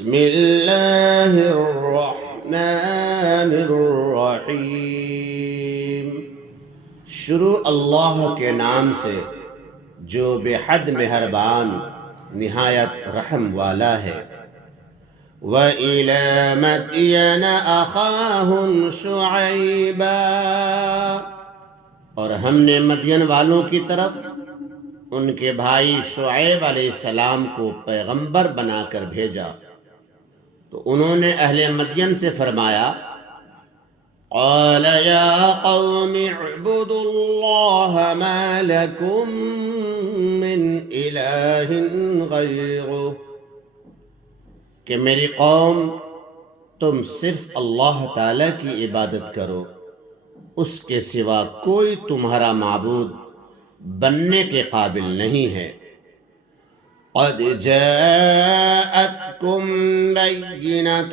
بسم اللہ الرحمن الرحیم، شروع اللہ کے نام سے جو بے حد مہربان نہایت رحم والا ہے۔ وَإِلَى مَدْيَنَ أَخَاهُمْ شُعَيْبًا، اور ہم نے مدین والوں کی طرف ان کے بھائی شعیب علیہ السلام کو پیغمبر بنا کر بھیجا، تو انہوں نے اہل مدین سے فرمایا، قال یا قوم اعبدوا اللہ ما لکم من الہ غیرہ، کہ میری قوم تم صرف اللہ تعالی کی عبادت کرو، اس کے سوا کوئی تمہارا معبود بننے کے قابل نہیں ہے۔ قد جاءتكم بينة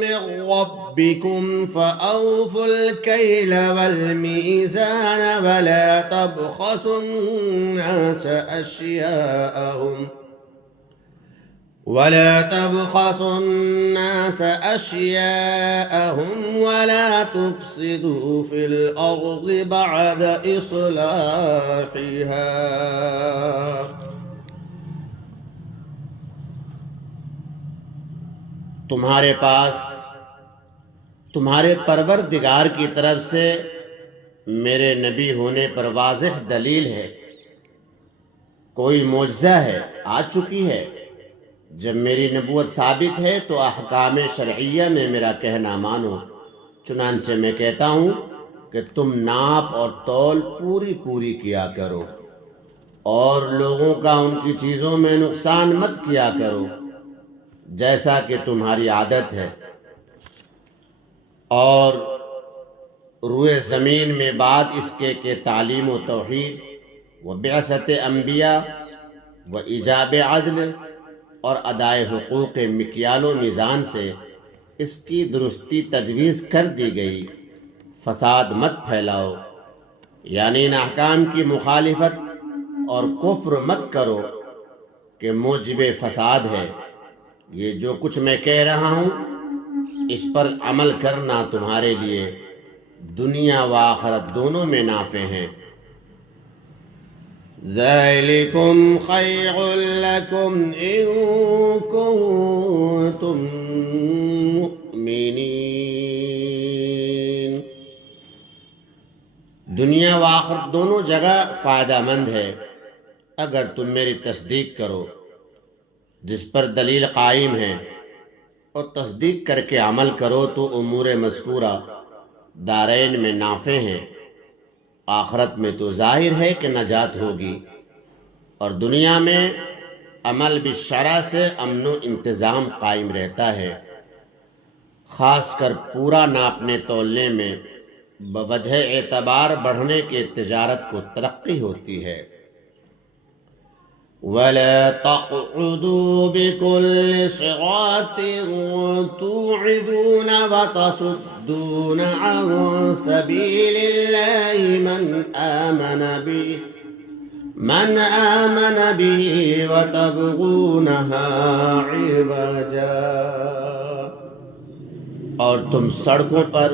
من ربكم فأوفوا الكيل والميزان ولا تبخسوا الناس أشياءهم ولا تفسدوا في الأرض بعد إصلاحها۔ تمہارے پاس تمہارے پروردگار کی طرف سے میرے نبی ہونے پر واضح دلیل ہے، کوئی معجزہ ہے، آ چکی ہے۔ جب میری نبوت ثابت ہے تو احکام شرعیہ میں میرا کہنا مانو، چنانچہ میں کہتا ہوں کہ تم ناپ اور تول پوری کیا کرو، اور لوگوں کا ان کی چیزوں میں نقصان مت کیا کرو جیسا کہ تمہاری عادت ہے، اور روئے زمین میں بعد اس کے کہ تعلیم و توحید و بعثت انبیاء و ایجاب عدل اور ادائے حقوق مکیال و میزان سے اس کی درستی تجویز کر دی گئی۔ فساد مت پھیلاؤ، یعنی ان احکام کی مخالفت اور کفر مت کرو کہ موجب فساد ہے۔ یہ جو کچھ میں کہہ رہا ہوں اس پر عمل کرنا تمہارے لیے دنیا و آخرت دونوں میں نافع ہیں۔ ذَلِكُمْ خَيْرٌ لَكُمْ إِن كُنتُم مُؤْمِنِينَ، دنیا و آخرت دونوں جگہ فائدہ مند ہے اگر تم میری تصدیق کرو، جس پر دلیل قائم ہے، اور تصدیق کر کے عمل کرو تو امور مذکورہ دارین میں نافع ہیں، آخرت میں تو ظاہر ہے کہ نجات ہوگی، اور دنیا میں عمل بالشرع سے امن و انتظام قائم رہتا ہے، خاص کر پورا ناپنے تولنے میں بوجہ اعتبار بڑھنے کے تجارت کو ترقی ہوتی ہے۔ وَلَا تَقْعُدُوا بِكُلِّ صِرَاطٍ تُوعِدُونَ وَتَصُدُّونَ عَن سَبِيلِ اللَّهِ مَنْ آمَنَ بِهِ وَتَبْغُونَهَا عِوَجًا، اور تم سڑکوں پر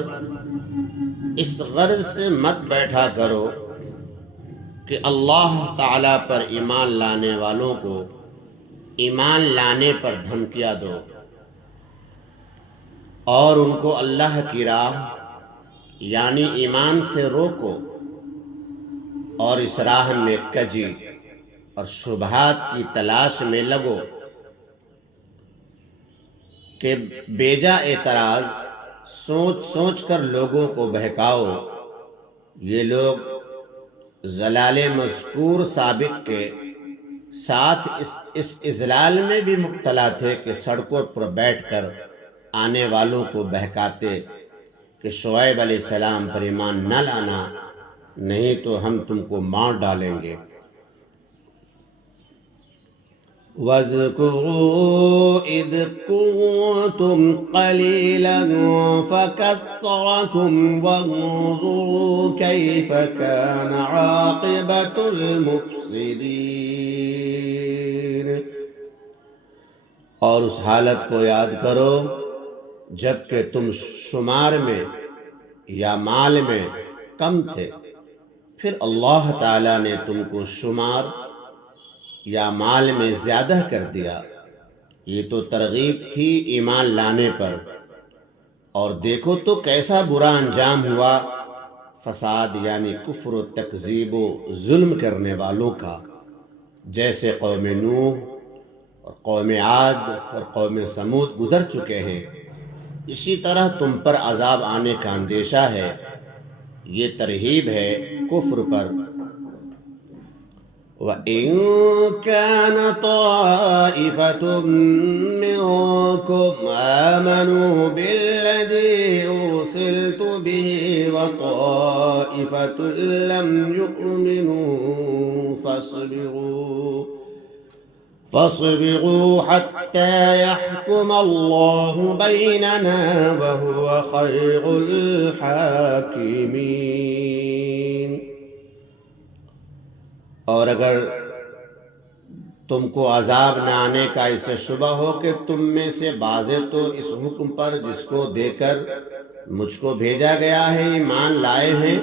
اس غرض سے مت بیٹھا کرو کہ اللہ تعالیٰ پر ایمان لانے والوں کو ایمان لانے پر دھمکیاں دو، اور ان کو اللہ کی راہ یعنی ایمان سے روکو، اور اس راہ میں کجی اور شبہات کی تلاش میں لگو کہ بیجا اعتراض سوچ کر لوگوں کو بہکاؤ۔ یہ لوگ ضلال مذکور سابق کے ساتھ اس اضلال میں بھی مبتلا تھے کہ سڑکوں پر بیٹھ کر آنے والوں کو بہکاتے کہ شعیب علیہ السلام پر ایمان نہ لانا، نہیں تو ہم تم کو مار ڈالیں گے۔ وَاذْكُرُوا إِذْ كُنْتُمْ قَلِيلًا فَكَثَّرَكُمْ وَانظُرُوا كَيْفَ كَانَ عَاقِبَةُ الْمُفْسِدِينَ۔ اور اس حالت کو یاد کرو جب کہ تم شمار میں یا مال میں کم تھے، پھر اللہ تعالیٰ نے تم کو شمار یا مال میں زیادہ کر دیا۔ یہ تو ترغیب تھی ایمان لانے پر، اور دیکھو تو کیسا برا انجام ہوا فساد یعنی کفر و تکذیب و ظلم کرنے والوں کا، جیسے قوم نوح اور قوم عاد اور قوم سمود گزر چکے ہیں، اسی طرح تم پر عذاب آنے کا اندیشہ ہے۔ یہ ترہیب ہے کفر پر۔ وَإِن كَانَ طَائِفَةٌ مِّنكُمْ آمَنُوا بِالَّذِي أُرْسِلْتُ بِهِ وَطَائِفَةٌ لَّمْ يُؤْمِنُوا فاصبروا حتى يحكم الله بيننا وهو خير الحاكمين۔ اور اگر تم کو عذاب نہ آنے کا اس سے شبہ ہو کہ تم میں سے بعض تو اس حکم پر جس کو دے کر مجھ کو بھیجا گیا ہے ایمان لائے ہیں،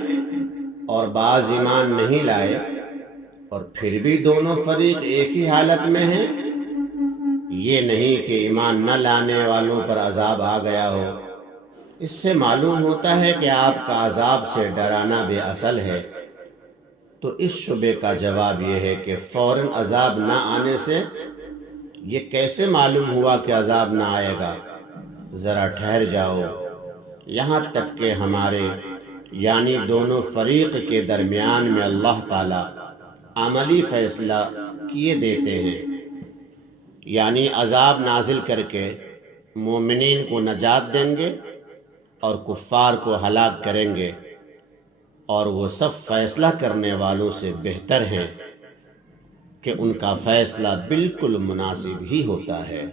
اور بعض ایمان نہیں لائے، اور پھر بھی دونوں فریق ایک ہی حالت میں ہیں، یہ نہیں کہ ایمان نہ لانے والوں پر عذاب آ گیا ہو، اس سے معلوم ہوتا ہے کہ آپ کا عذاب سے ڈرانا بے اصل ہے۔ تو اس شبے کا جواب یہ ہے کہ فوراً عذاب نہ آنے سے یہ کیسے معلوم ہوا کہ عذاب نہ آئے گا؟ ذرا ٹھہر جاؤ یہاں تک کہ ہمارے یعنی دونوں فریق کے درمیان میں اللہ تعالیٰ عملی فیصلہ کیے دیتے ہیں، یعنی عذاب نازل کر کے مومنین کو نجات دیں گے اور کفار کو ہلاک کریں گے، اور وہ سب فیصلہ کرنے والوں سے بہتر ہیں کہ ان کا فیصلہ بالکل مناسب ہی ہوتا ہے۔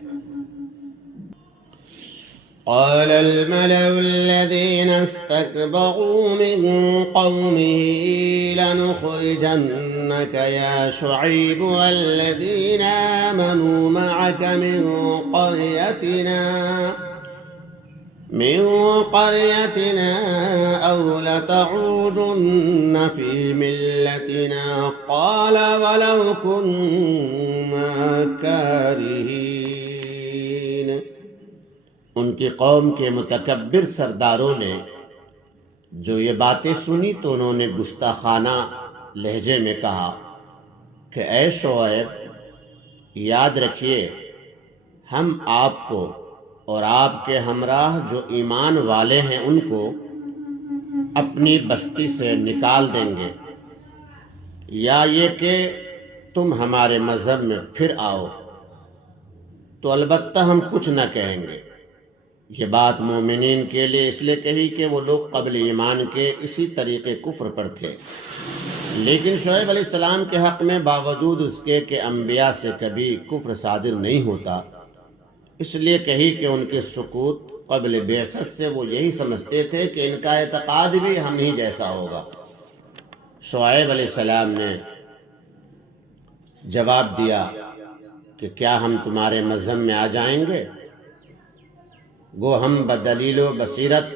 قال الملأ الذين استكبروا من قومه لنخرجنك يا شعيب والذين آمنوا معك من قريتنا أو لتعودن في ملتنا قال ولو كنا كارهين۔ ان کی قوم کے متکبر سرداروں نے جو یہ باتیں سنی تو انہوں نے گستاخانہ لہجے میں کہا کہ اے شعیب، یاد رکھیے ہم آپ کو اور آپ کے ہمراہ جو ایمان والے ہیں ان کو اپنی بستی سے نکال دیں گے، یا یہ کہ تم ہمارے مذہب میں پھر آؤ تو البتہ ہم کچھ نہ کہیں گے۔ یہ بات مومنین کے لیے اس لیے کہی کہ وہ لوگ قبل ایمان کے اسی طریقے کفر پر تھے، لیکن شعیب علیہ السلام کے حق میں باوجود اس کے کہ انبیاء سے کبھی کفر صادر نہیں ہوتا، اس لیے کہی کہ ان کے سکوت قبل بعثت سے وہ یہی سمجھتے تھے کہ ان کا اعتقاد بھی ہم ہی جیسا ہوگا۔ شعیب علیہ السلام نے جواب دیا کہ کیا ہم تمہارے مذہب میں آ جائیں گے؟ گو ہم بدلیل و بصیرت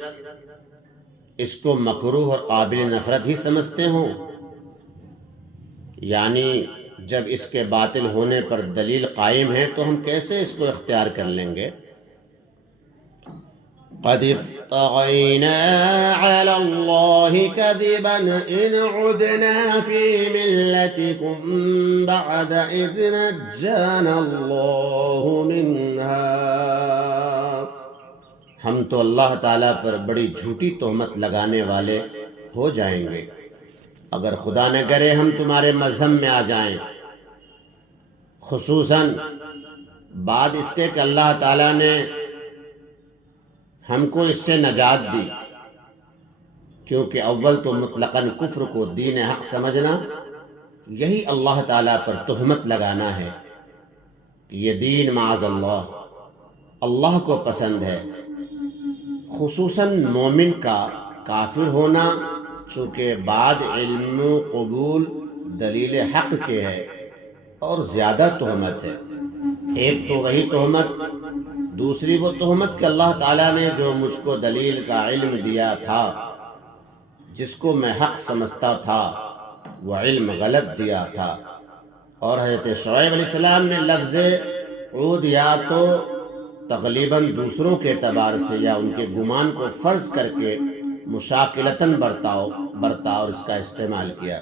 اس کو مکروہ اور قابل نفرت ہی سمجھتے ہوں، یعنی جب اس کے باطل ہونے پر دلیل قائم ہے تو ہم کیسے اس کو اختیار کر لیں گے؟ قد افتغینا علی اللہ کذبا ان عدنا فی ملتکم بعد اذ نجانا اللہ منہا۔ ہم تو اللہ تعالیٰ پر بڑی جھوٹی تہمت لگانے والے ہو جائیں گے اگر خدا نہ کرے ہم تمہارے مذہب میں آ جائیں، خصوصاً بعد اس کے کہ اللہ تعالیٰ نے ہم کو اس سے نجات دی، کیونکہ اول تو مطلقاً کفر کو دین حق سمجھنا یہی اللہ تعالیٰ پر تہمت لگانا ہے کہ یہ دین معاذ اللہ کو پسند ہے، خصوصاً مومن کا کافر ہونا چونکہ بعد علم و قبول دلیل حق کے ہے اور زیادہ تہمت ہے۔ ایک تو وہی تہمت، دوسری وہ تہمت کہ اللہ تعالیٰ نے جو مجھ کو دلیل کا علم دیا تھا، جس کو میں حق سمجھتا تھا، وہ علم غلط دیا تھا۔ اور حضرت شعیب علیہ السلام نے لفظ عود یا تو تغلیباً دوسروں کے اعتبار سے یا ان کے گمان کو فرض کر کے مشاکلتاً برتا اور اس کا استعمال کیا۔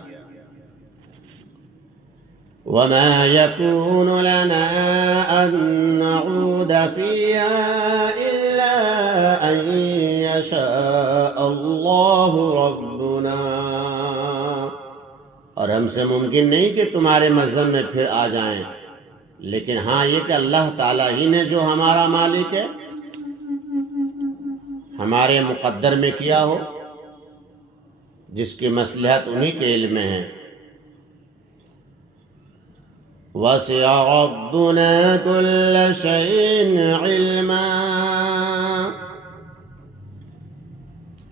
وَمَا يَكُونُ لَنَا أَن نَّعُودَ فِيهَا إِلَّا أَن يَشَاءَ اللَّهُ رَبُّنَا، اور ہم سے ممکن نہیں کہ تمہارے مذہب میں پھر آ جائیں، لیکن ہاں یہ کہ اللہ تعالیٰ ہی نے جو ہمارا مالک ہے ہمارے مقدر میں کیا ہو، جس کی مصلحت انہی کے علم میں ہے۔ وَسِعَ رَبُّنَا كُلَّ شَيْءٍ عِلْمًا،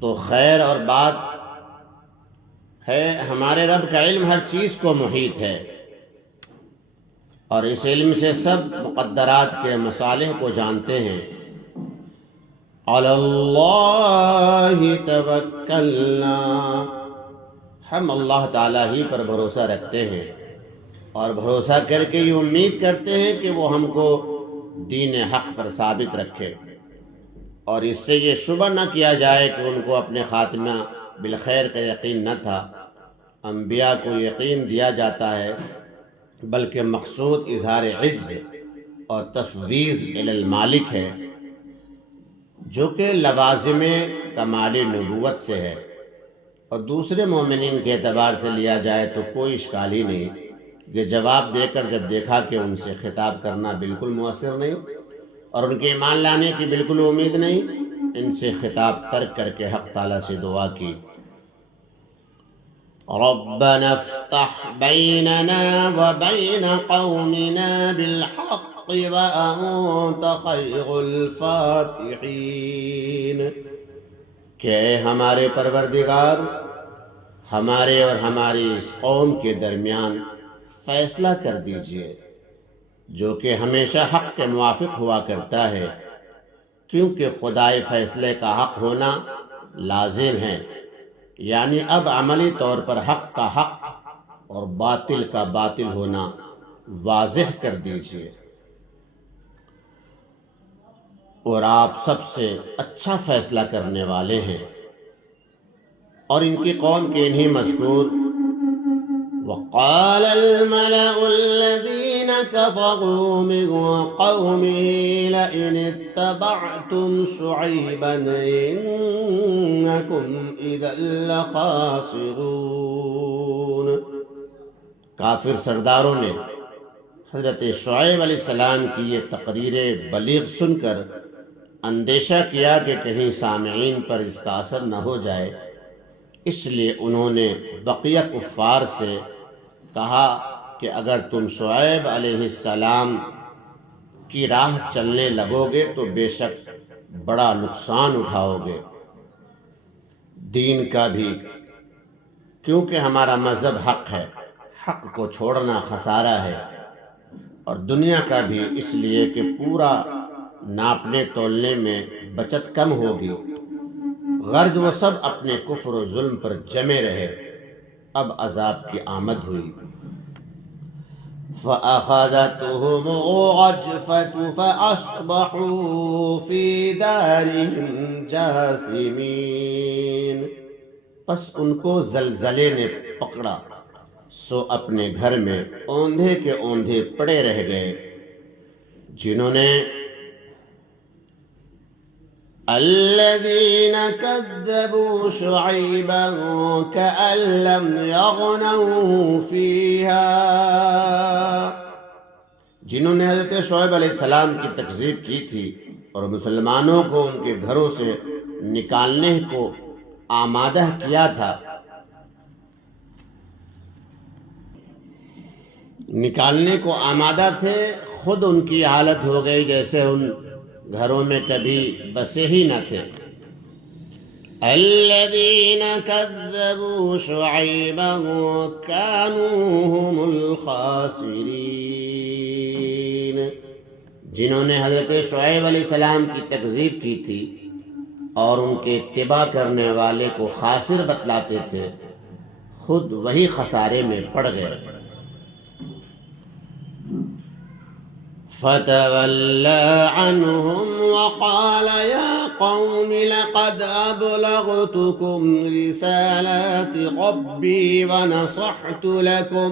تو خیر اور بات ہے ہمارے رب کا علم ہر چیز کو محیط ہے، اور اس علم سے سب مقدرات کے مصالح کو جانتے ہیں۔ عَلَى اللَّهِ تَوَكَّلْنَا، ہم اللہ تعالیٰ ہی پر بھروسہ رکھتے ہیں، اور بھروسہ کر کے یہ امید کرتے ہیں کہ وہ ہم کو دین حق پر ثابت رکھے، اور اس سے یہ شبہ نہ کیا جائے کہ ان کو اپنے خاتمہ بالخیر کا یقین نہ تھا۔ انبیاء کو یقین دیا جاتا ہے، بلکہ مقصود اظہار عجز اور تفویض الی المالک ہے، جو کہ لوازم کمال نبوت سے ہے، اور دوسرے مومنین کے اعتبار سے لیا جائے تو کوئی اشکال ہی نہیں۔ یہ جواب دے کر جب دیکھا کہ ان سے خطاب کرنا بالکل مؤثر نہیں اور ان کے ایمان لانے کی بالکل امید نہیں، ان سے خطاب ترک کر کے حق تعالیٰ سے دعا کی، ربنا افتح بیننا وبین قومنا بالحق وانت خیر الفاتحین، کہ ہمارے پروردگار ہمارے اور ہماری اس قوم کے درمیان فیصلہ کر دیجئے، جو کہ ہمیشہ حق کے موافق ہوا کرتا ہے، کیونکہ خدائے فیصلے کا حق ہونا لازم ہے، یعنی اب عملی طور پر حق کا حق اور باطل کا باطل ہونا واضح کر دیجئے، اور آپ سب سے اچھا فیصلہ کرنے والے ہیں۔ اور ان کی قوم کے انہی مذکور وَقَالَ الْمَلَأُ الَّذِينَ كَفَرُوا مِنْ قَوْمِهِ لَئِنِ اتَّبَعْتُمْ شُعَيْبًا إِنَّكُمْ إِذًا لَخَاسِرُونَ، کافر سرداروں نے حضرت شعیب علیہ السلام کی یہ تقریر بلیغ سن کر اندیشہ کیا کہ کہیں سامعین پر اس کا اثر نہ ہو جائے، اس لیے انہوں نے بقیہ کفار سے کہا کہ اگر تم شعیب علیہ السلام کی راہ چلنے لگو گے تو بے شک بڑا نقصان اٹھاؤ گے، دین کا بھی، کیونکہ ہمارا مذہب حق ہے، حق کو چھوڑنا خسارہ ہے، اور دنیا کا بھی اس لیے کہ پورا ناپنے تولنے میں بچت کم ہوگی، غرض وہ سب اپنے کفر و ظلم پر جمے رہے۔ اب عذاب کی آمد ہوئی، فَأَخَذَتْهُمُ الرَّجْفَةُ فَأَصْبَحُوا فِي دَارِهِمْ جَاثِمِينَ، پس ان کو زلزلے نے پکڑا، سو اپنے گھر میں اوندھے کے اوندھے پڑے رہ گئے۔ جنہوں نے الذين كذبوا شعيبا كأن لم يغنوا فيها، جنہوں نے حضرت شعیب علیہ السلام کی تکذیب کی تھی اور مسلمانوں کو ان کے گھروں سے نکالنے کو آمادہ کیا تھا، نکالنے کو آمادہ تھے، خود ان کی حالت ہو گئی جیسے ان گھروں میں کبھی بسے ہی نہ تھے۔ الذین کذبوا شعیبا كانوا هم الخاسرین، جنہوں نے حضرت شعیب علیہ السلام کی تکذیب کی تھی اور ان کے اتباع کرنے والے کو خاسر بتلاتے تھے، خود وہی خسارے میں پڑ گئے۔ فَتَوَلَّى عَنْهُمْ وَقَالَ يَا قَوْمِ لَقَدْ أَبْلَغْتُكُمْ رِسَالَاتِ رَبِّي وَنَصَحْتُ لَكُمْ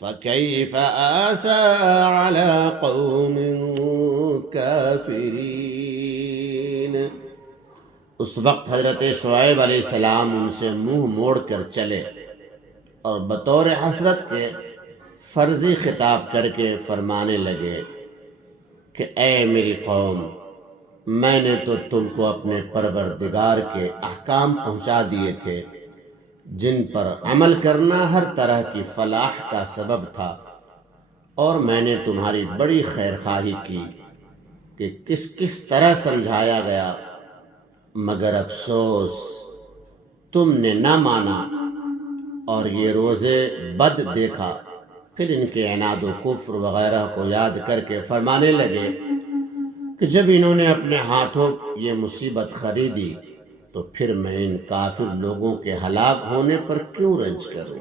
فَكَيْفَ آسَىٰ عَلَىٰ قَوْمٍ كَافِرِينَ۔ اس وقت حضرت شعیب علیہ السلام ان سے منہ موڑ کر چلے اور بطور حسرت کے فرضی خطاب کر کے فرمانے لگے کہ اے میری قوم، میں نے تو تم کو اپنے پروردگار کے احکام پہنچا دیے تھے جن پر عمل کرنا ہر طرح کی فلاح کا سبب تھا، اور میں نے تمہاری بڑی خیرخواہی کی کہ کس کس طرح سمجھایا گیا، مگر افسوس تم نے نہ مانا اور یہ روزے بد دیکھا۔ پھر ان کے عناد و کفر وغیرہ کو یاد کر کے فرمانے لگے کہ جب انہوں نے اپنے ہاتھوں یہ مصیبت خریدی تو پھر میں ان کافر لوگوں کے ہلاک ہونے پر کیوں رنج کروں۔